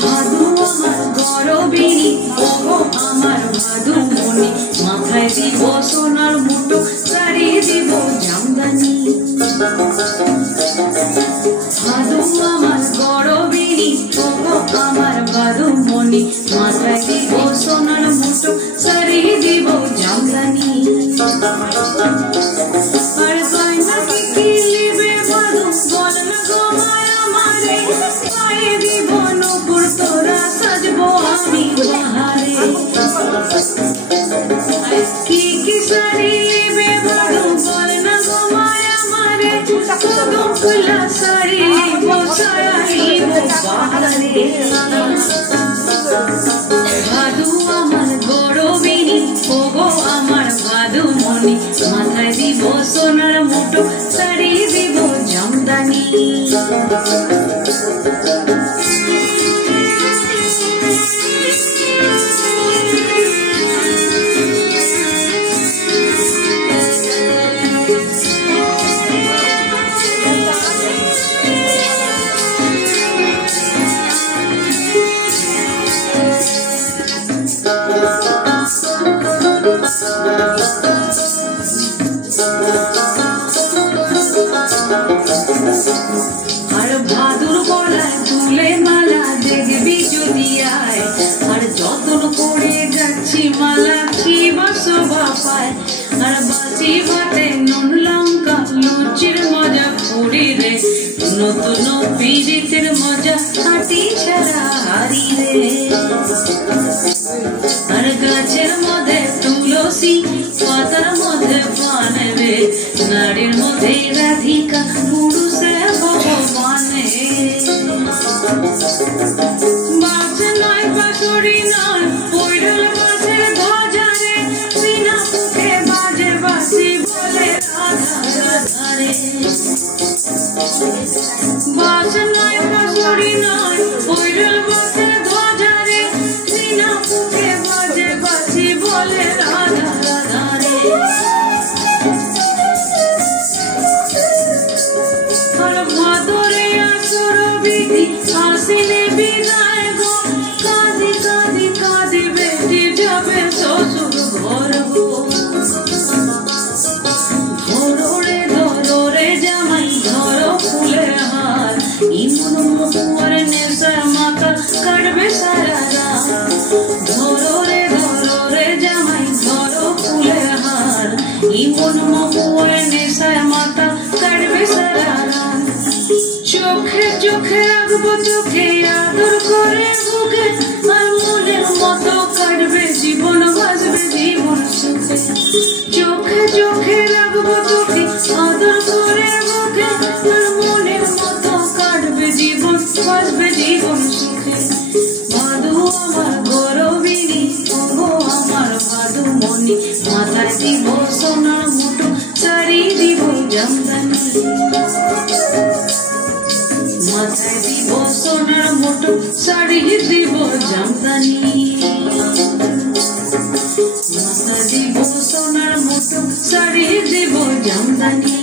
ভাদু আমার গরবিনী ওগো আমার ভাদু মনি মাথায় দিব সোনার মুঠো শাড়ি দিব জামদানি ভাদু আমার গরবিনী ওগো আমার ভাদু মনি মাথায় দিব সোনার মুঠো শাড়ি দিব জামদানি আর গয়না কি কিনবে ভাদু বল না গো মায়া মারে পায়ে দিব নূপুর তোরা সাজবো আমি বাহারে কি কি শাড়ি নেবে ভাদু বল না গো মায়া মারে কদম ফুলা শাড়ি বসায়া নিব বাহারে ভাদু আমার গরবিনী ওগো আমার ভাদু মনি মাথায় দিব সোনার মুঠো শাড়ি দিব জামদানি আর ভাদুর গলায় তুলে মালা দেখবি যদি আয় আর যতন করে যাচ্ছি মালা কি বাসবা পায় আর বাঁচি ভাতে নুন লঙ্কা লুচির মজা পুরি রে নতুন পিরিতের মজা হাঁটি ছাড়া হারি রে আর গাছের মধ্যে তুলসী পাতার মধ্যে পান রে নারীর মধ্যে রাধিকা পুরুষে ভগবানে বাস নয় বাঁশরি নয় পৈঢল বাসের ধ্বজা রে বিনা মুখে বাজে বাঁশি বলে রাধা রাধা রে বাস নয় বাঁশরি নয় পৈঢল বাসের ধ্বজা রে বিনা মুখে বাজে বাঁশি বলে রাধা রাধা রে আর ভাদরে আসর বিধি আসিলে বিদায় গো কাঁদি কাঁদি কাঁদি বেটি যাবে শ্বশুর ঘর গো ধরো রে জামাই ধরো ফুলের হার ইমন মুকুয়ার নেশার মাথা কাটবে সারা রাত ধরো রে জামাই ধরো ফুলের হার ইমন মুকুয়ার নেশার মাথা কাটবে সারা রাত চোখে চোখে রাখবো চোখে আদর করে বুকে আর মনের মতো কাটবে জীবন বাঁচবে জীবন সুখে চোখে চোখে রাখবো চোখে আদর করে বুকে আর মনের মতো কাটবে জীবন বাঁচবে জীবন সুখে ভাদু আমার গরবিনী ওগো আমার ভাদু মনি মাথায় দিব সোনার মুঠো শাড়ি দিব জামদানি মাথায় দিব সোনার মুঠো শাড়ি দিব জামদানি মাথায় দিব সোনার মুঠো শাড়ি দিব জামদানি